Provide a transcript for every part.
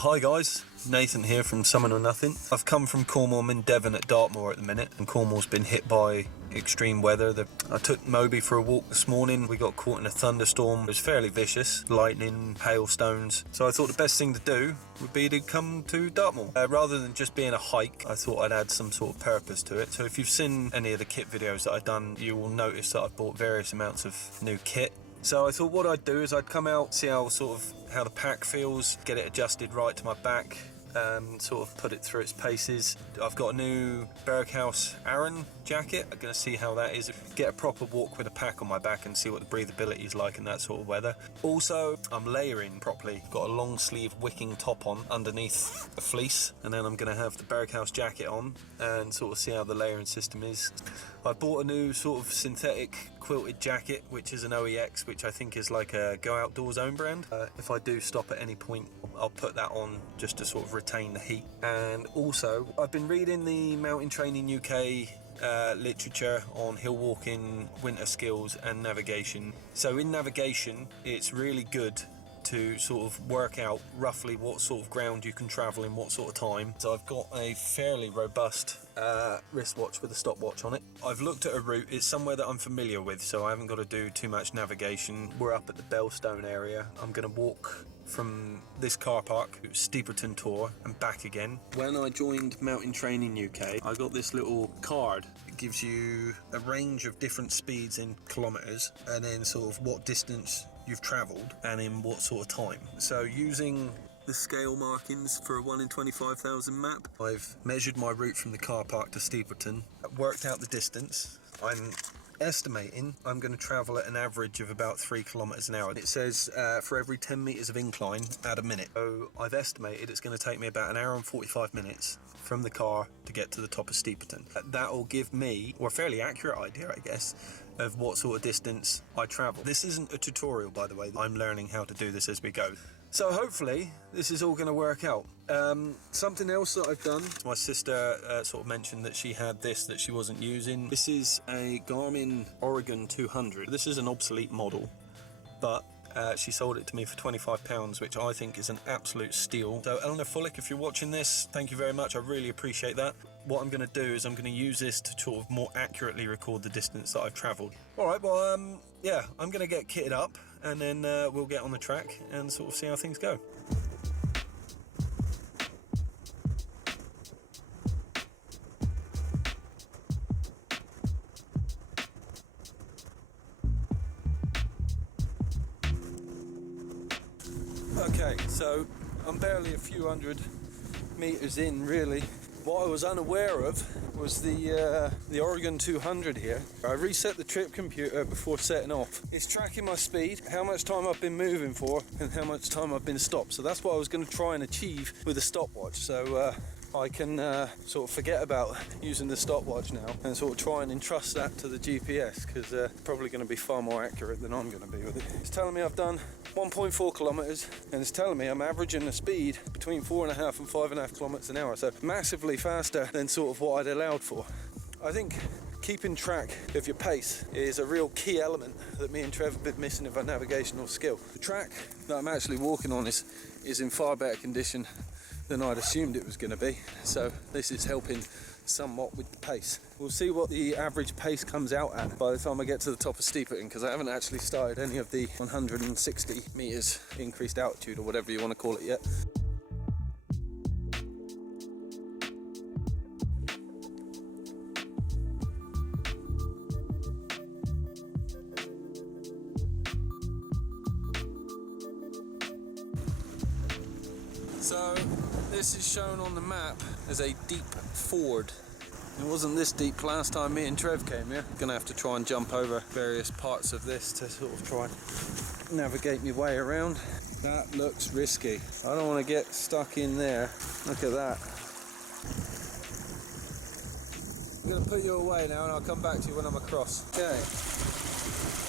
Hi guys, Nathan here from Summon or Nothing. I've come from Cornwall. I'm in Devon at Dartmoor at the minute, and Cornwall's been hit by extreme weather. I took Moby for a walk this morning. We got caught in a thunderstorm. It was fairly vicious, lightning, hailstones. So I thought the best thing to do would be to come to Dartmoor. Rather than just being a hike, I thought I'd add some sort of purpose to it. So if you've seen any of the kit videos that I've done, you will notice that I've bought various amounts of new kit. So I thought what I'd do is I'd come out, see how the pack feels, get it adjusted right to my back, sort of put it through its paces. I've got a new Berghaus Aran jacket. I'm going to see how that is, get a proper walk with a pack on my back and see what the breathability is like in that sort of weather. Also, I'm layering properly. Got a long sleeve wicking top on underneath a fleece, and then I'm going to have the Berghaus jacket on and sort of see how the layering system is. I bought a new sort of synthetic quilted jacket, which is an OEX, which I think is like a Go Outdoors own brand. If I do stop at any point, I'll put that on just to sort of retain the heat. And also, I've been reading the Mountain Training UK literature on hill walking, winter skills and navigation. So in navigation, it's really good to sort of work out roughly what sort of ground you can travel in what sort of time. So I've got a fairly robust wristwatch with a stopwatch on it. I've looked at a route. It's somewhere that I'm familiar with, so I haven't got to do too much navigation. We're up at the Bellstone area. I'm going to walk from this car park to Steeperton Tour and back again. When I joined Mountain Training UK, I got this little card. It gives you a range of different speeds in kilometers and then sort of what distance you've traveled and in what sort of time. So using the scale markings for a 1 in 25,000 map, I've measured my route from the car park to Steeperton, worked out the distance. I'm estimating I'm going to travel at an average of about 3 kilometers an hour. It says for every 10 meters of incline, add a minute. So I've estimated it's going to take me about an hour and 45 minutes from the car to get to the top of Steeperton. That will give me, or a fairly accurate idea, I guess, of what sort of distance I travel. This isn't a tutorial, by the way. I'm learning how to do this as we go. So hopefully this is all going to work out. Something else that I've done, my sister sort of mentioned that she had this that she wasn't using. This is a Garmin Oregon 200. This is an obsolete model, but she sold it to me for £25, which I think is an absolute steal. So Eleanor Fullick, if you're watching this, thank you very much. I really appreciate that. What I'm going to do is I'm going to use this to sort of more accurately record the distance that I've travelled. All right, well, yeah, I'm going to get kitted up and then we'll get on the track and sort of see how things go. Okay, so I'm barely a few hundred meters in, really. What I was unaware of was the Oregon 200 here. I reset the trip computer before setting off. It's tracking my speed, how much time I've been moving for, and how much time I've been stopped. So that's what I was going to try and achieve with a stopwatch. So I can sort of forget about using the stopwatch now and sort of try and entrust that to the GPS, because it's probably going to be far more accurate than I'm going to be with it. It's telling me I've done 1.4 kilometers, and it's telling me I'm averaging a speed between 4.5 and 5.5 kilometers an hour, so massively faster than sort of what I'd allowed for. I think keeping track of your pace is a real key element that me and Trev have been missing of our navigational skill. The track that I'm actually walking on is in far better condition than I'd assumed it was going to be, so this is helping somewhat with the pace. We'll see what the average pace comes out at by the time I get to the top of Steeperton, because I haven't actually started any of the 160 meters increased altitude or whatever you want to call it yet. So this is shown on the map as a deep ford. It wasn't this deep last time me and Trev came here. Gonna have to try and jump over various parts of this to sort of try and navigate my way around. That looks risky. I don't want to get stuck in there. Look at that. I'm gonna put you away now and I'll come back to you when I'm across. Okay,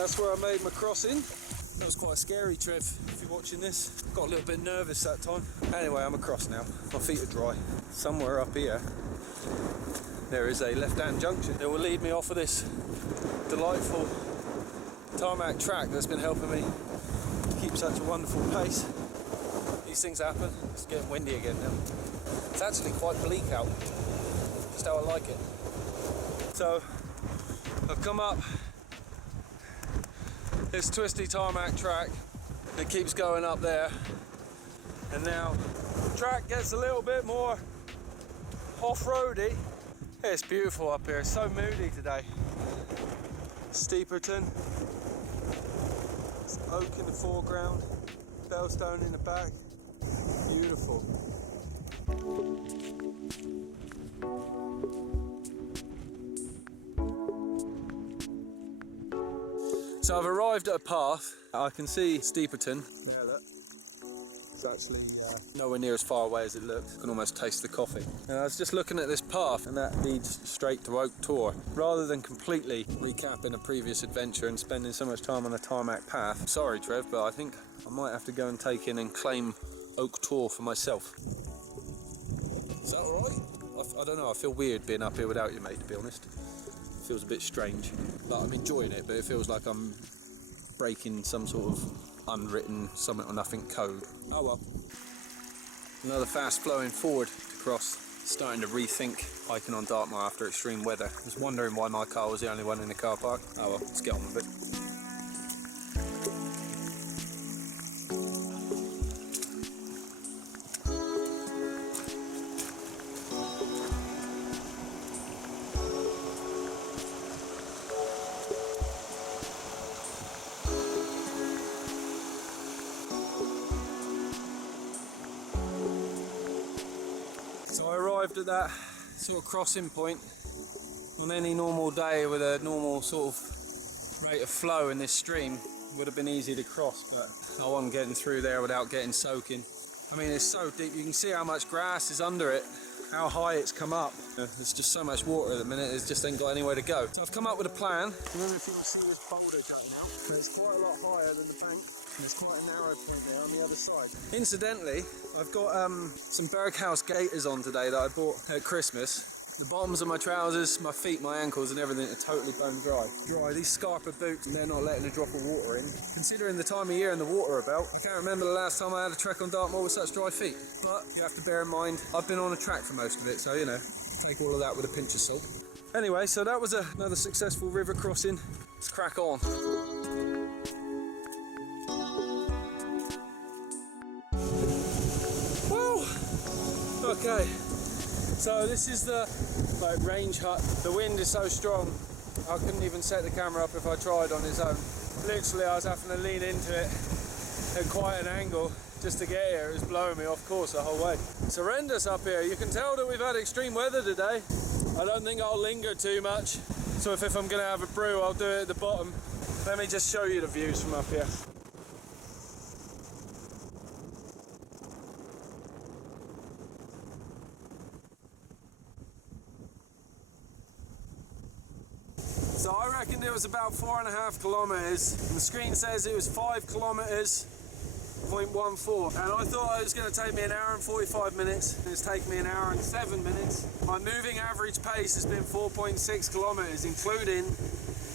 that's where I made my crossing. That was quite scary, Trev, if you're watching this. Got a little bit nervous that time. Anyway, I'm across now. My feet are dry. Somewhere up here, there is a left-hand junction that will lead me off of this delightful tarmac track that's been helping me keep such a wonderful pace These things happen. It's getting windy again now. It's actually quite bleak out. Just how I like it. So I've come up this twisty tarmac track. It keeps going up there. And now the track gets a little bit more off-roady. It's beautiful up here. It's so moody today. Steeperton. It's oak in the foreground. Bellstone in the back. Beautiful. So I've arrived at a path. I can see Steeperton. Yeah, look. It's actually nowhere near as far away as it looks. I can almost taste the coffee. And I was just looking at this path, and that leads straight to Oak Tor. Rather than completely recapping a previous adventure and spending so much time on a tarmac path, sorry Trev, but I think I might have to go and take in and claim Oak Tor for myself. Is that alright? I don't know, I feel weird being up here without you, mate, to be honest. It feels a bit strange. Like, I'm enjoying it, but it feels like I'm breaking some sort of unwritten something or nothing code. Oh well. Another fast flowing ford to cross. Starting to rethink hiking on Dartmoor after extreme weather. I was wondering why my car was the only one in the car park. Oh well, let's get on with it. So I arrived at that sort of crossing point on any normal day with a normal sort of rate of flow in this stream. Would have been easy to cross, but I wasn't getting through there without getting soaking. I mean, it's so deep, you can see how much grass is under it, how high it's come up. There's just so much water at the minute, it just ain't got anywhere to go. So I've come up with a plan. Remember, if you can see this boulder cutting out, it's quite a lot higher than the bank. There's quite a narrow point there on the other side. Incidentally, I've got some Berghaus Gators on today that I bought at Christmas. The bottoms of my trousers, my feet, my ankles and everything are totally bone dry. These Scarpa boots, and they're not letting a drop of water in. Considering the time of year and the water about, I can't remember the last time I had a trek on Dartmoor with such dry feet. But you have to bear in mind, I've been on a track for most of it, so you know, take all of that with a pinch of salt. Anyway, so that was another successful river crossing. Let's crack on. Okay, so this is the range hut. The wind is so strong, I couldn't even set the camera up if I tried on its own. Literally, I was having to lean into it at quite an angle just to get here. It was blowing me off course the whole way. It's horrendous up here. You can tell that we've had extreme weather today. I don't think I'll linger too much. So if I'm going to have a brew, I'll do it at the bottom. Let me just show you the views from up here. So I reckoned it was about 4.5 kilometres, and the screen says it was 5 kilometres, 0.14, and I thought it was going to take me an hour and 45 minutes, and it's taken me an hour and 7 minutes. My moving average pace has been 4.6 kilometres, including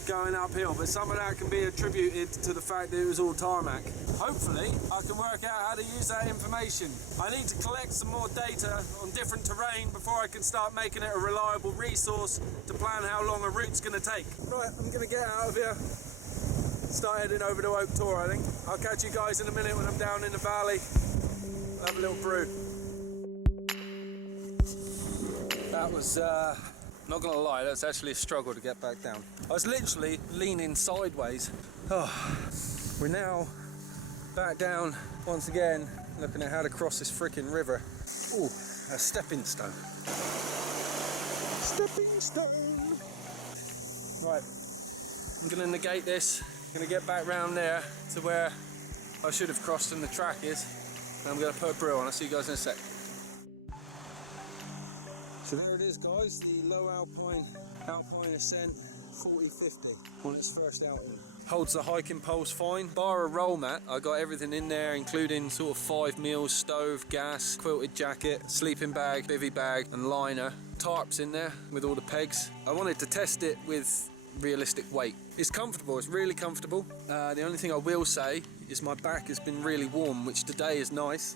going uphill, but some of that can be attributed to the fact that it was all tarmac. Hopefully, I can work out how to use that information. I need to collect some more data on different terrain before I can start making it a reliable resource to plan how long a route's going to take. Right, I'm going to get out of here, start heading over to Oak Tor, I think. I'll catch you guys in a minute when I'm down in the valley. I'll have a little brew. That was, not gonna lie, that's actually a struggle to get back down. I was literally leaning sideways. Oh, we're now back down once again, looking at how to cross this freaking river. Ooh, a stepping stone. Stepping stone. Right, I'm gonna negate this. Gonna get back round there to where I should have crossed and the track is. And I'm gonna put a brew on. I'll see you guys in a sec. So there it is, guys, the low alpine ascent 4050 on its first outing. Holds the hiking poles fine. Bar a roll mat, I got everything in there, including sort of 5 meals, stove, gas, quilted jacket, sleeping bag, bivvy bag and liner. Tarps in there with all the pegs. I wanted to test it with realistic weight. It's comfortable, it's really comfortable. The only thing I will say is my back has been really warm, which today is nice.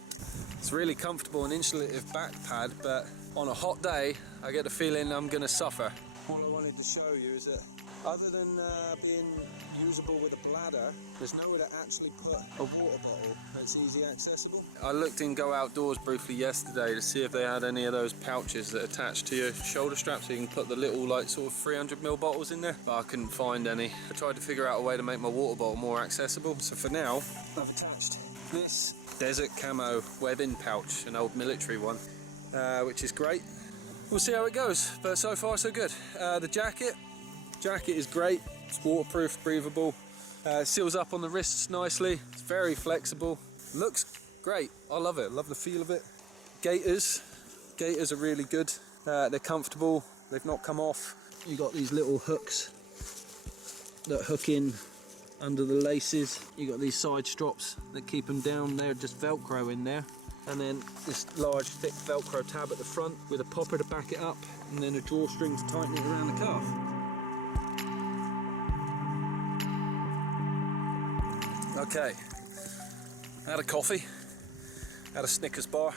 It's really comfortable and insulative back pad, but on a hot day, I get the feeling I'm gonna suffer. All I wanted to show you is that other than being usable with a bladder, there's nowhere to actually put a water bottle that's easy accessible. I looked in Go Outdoors briefly yesterday to see if they had any of those pouches that attach to your shoulder strap so you can put the little like sort of 300ml bottles in there, but I couldn't find any. I tried to figure out a way to make my water bottle more accessible, so for now I've attached this desert camo webbing pouch, an old military one, which is great. We'll see how it goes, but so far so good. The jacket is great. It's waterproof, breathable, seals up on the wrists nicely. It's very flexible, looks great. I love it, I love the feel of it. Gators are really good. They're comfortable, they've not come off. You got these little hooks that hook in under the laces. You got these side strops that keep them down. They're just Velcro in there. And then this large thick Velcro tab at the front with a popper to back it up, and then a drawstring to tighten it around the calf. Okay, had a coffee, had a Snickers bar,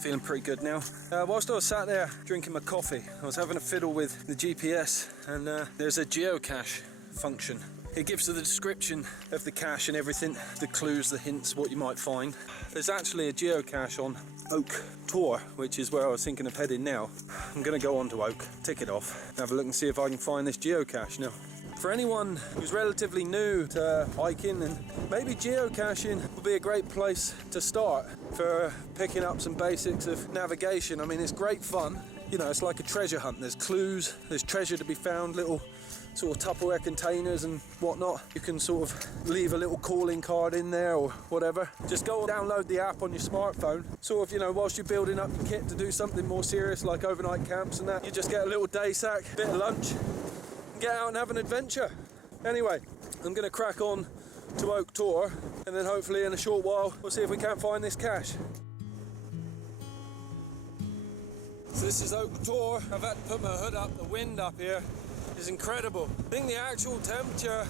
feeling pretty good now. Whilst I was sat there drinking my coffee, I was having a fiddle with the GPS, and there's a geocache function. It gives you the description of the cache and everything, the clues, the hints, what you might find. There's actually a geocache on Oak Tor, which is where I was thinking of heading now. I'm going to go on to Oak, tick it off, have a look and see if I can find this geocache now. For anyone who's relatively new to hiking, and maybe geocaching would be a great place to start for picking up some basics of navigation. I mean, it's great fun. You know, it's like a treasure hunt. There's clues, there's treasure to be found, little sort of Tupperware containers and whatnot. You can sort of leave a little calling card in there or whatever. Just go and download the app on your smartphone. Sort of, you know, whilst you're building up your kit to do something more serious like overnight camps and that, you just get a little day sack, bit of lunch, and get out and have an adventure. Anyway, I'm gonna crack on to Oak Tor, and then hopefully in a short while we'll see if we can't find this cache. So this is Oak Tor. I've had to put my hood up. The wind up here is incredible. I think the actual temperature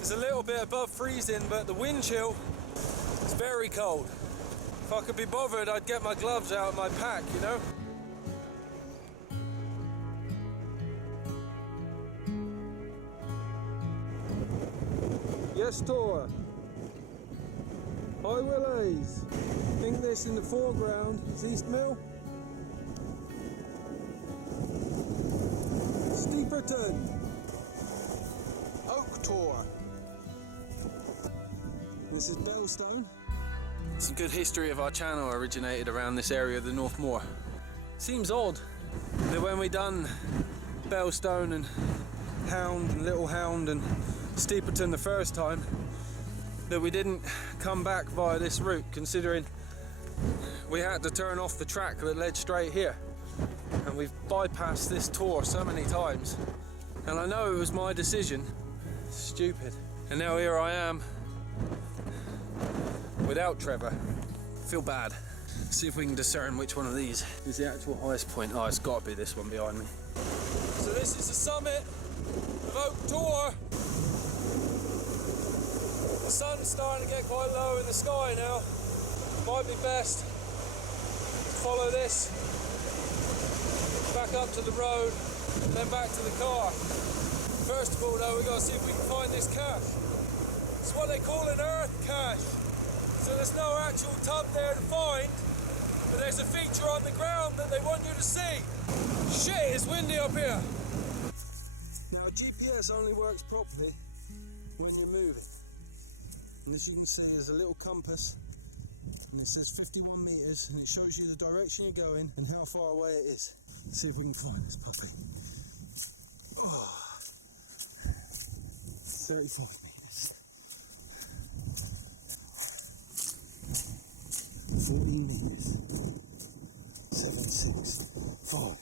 is a little bit above freezing, but the wind chill is very cold. If I could be bothered, I'd get my gloves out of my pack, you know? Yes, Tor. Hi, Willies. I think this in the foreground is East Mill. Steeperton, Oak Tor. This is Bellstone. Some good history of our channel originated around this area of the North Moor. Seems odd that when we done Bellstone and Hound and Little Hound and Steeperton the first time, that we didn't come back via this route, considering we had to turn off the track that led straight here. And we've bypassed this tour so many times, and I know it was my decision. Stupid. And now here I am without Trevor. Feel bad. See if we can discern which one of these is the actual highest point. Oh, it's got to be this one behind me. So this is the summit of Oak Tor. The sun's starting to get quite low in the sky now. Might be best to follow this back up to the road, then back to the car. First of all though, we've got to see if we can find this cache. It's what they call an earth cache. So there's no actual tub there to find, but there's a feature on the ground that they want you to see. Shit, it's windy up here. Now GPS only works properly when you're moving. And as you can see, there's a little compass, and it says 51 meters, and it shows you the direction you're going and how far away it is. Let's see if we can find this puppy. Oh, 35 meters. 14 meters. 7, 6, 5.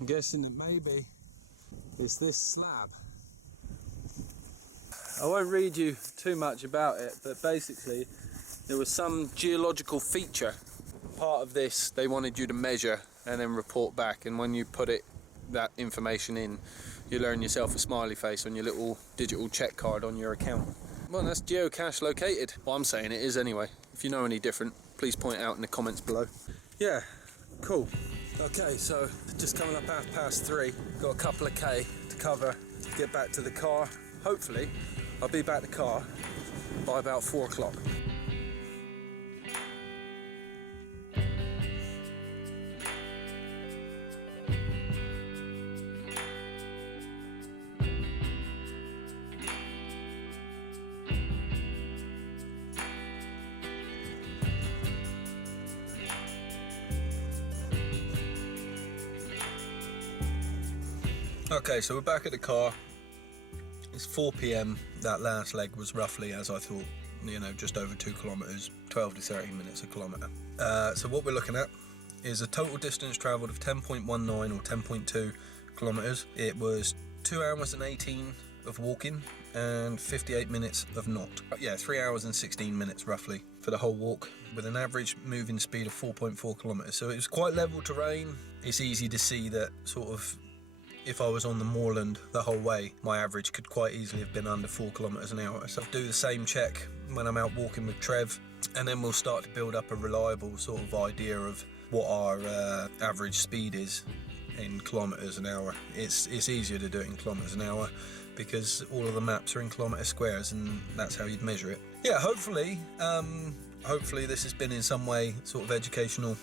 I'm guessing that maybe it's this slab. I won't read you too much about it, but basically there was some geological feature part of this, they wanted you to measure and then report back, and when you put that information in, you'll earn yourself a smiley face on your little digital check card on your account. Well, that's geocache located. Well, I'm saying it is anyway. If you know any different, please point out in the comments below. Yeah, cool. Okay, so just coming up 3:30, got a couple of K to cover to get back to the car. Hopefully, I'll be back to the car by about 4 o'clock. Okay, so we're back at the car. It's 4 p.m. That last leg was roughly, as I thought, you know, just over 2 kilometers, 12 to 13 minutes a kilometer. So what we're looking at is a total distance traveled of 10.19 or 10.2 kilometers. It was 2 hours and 18 of walking and 58 minutes of not. Yeah, 3 hours and 16 minutes roughly for the whole walk, with an average moving speed of 4.4 kilometers. So it was quite level terrain. It's easy to see that sort of, if I was on the moorland the whole way, my average could quite easily have been under 4 kilometers an hour. So I'll do the same check when I'm out walking with Trev, and then we'll start to build up a reliable sort of idea of what our average speed is in kilometers an hour. It's easier to do it in kilometers an hour because all of the maps are in kilometer squares, and that's how you'd measure it. Yeah, hopefully this has been in some way sort of educational.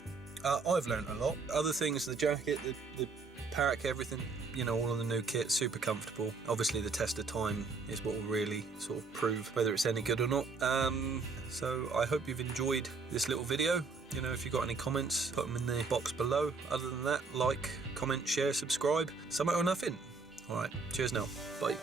I've learned a lot. Other things, the jacket, the pack, everything, you know, all of the new kit, super comfortable. Obviously the test of time is what will really sort of prove whether it's any good or not. So I hope you've enjoyed this little video. You know, if you've got any comments, put them in the box below. Other than that, like, comment, share, subscribe. Summit or nothing. All right, cheers now, bye.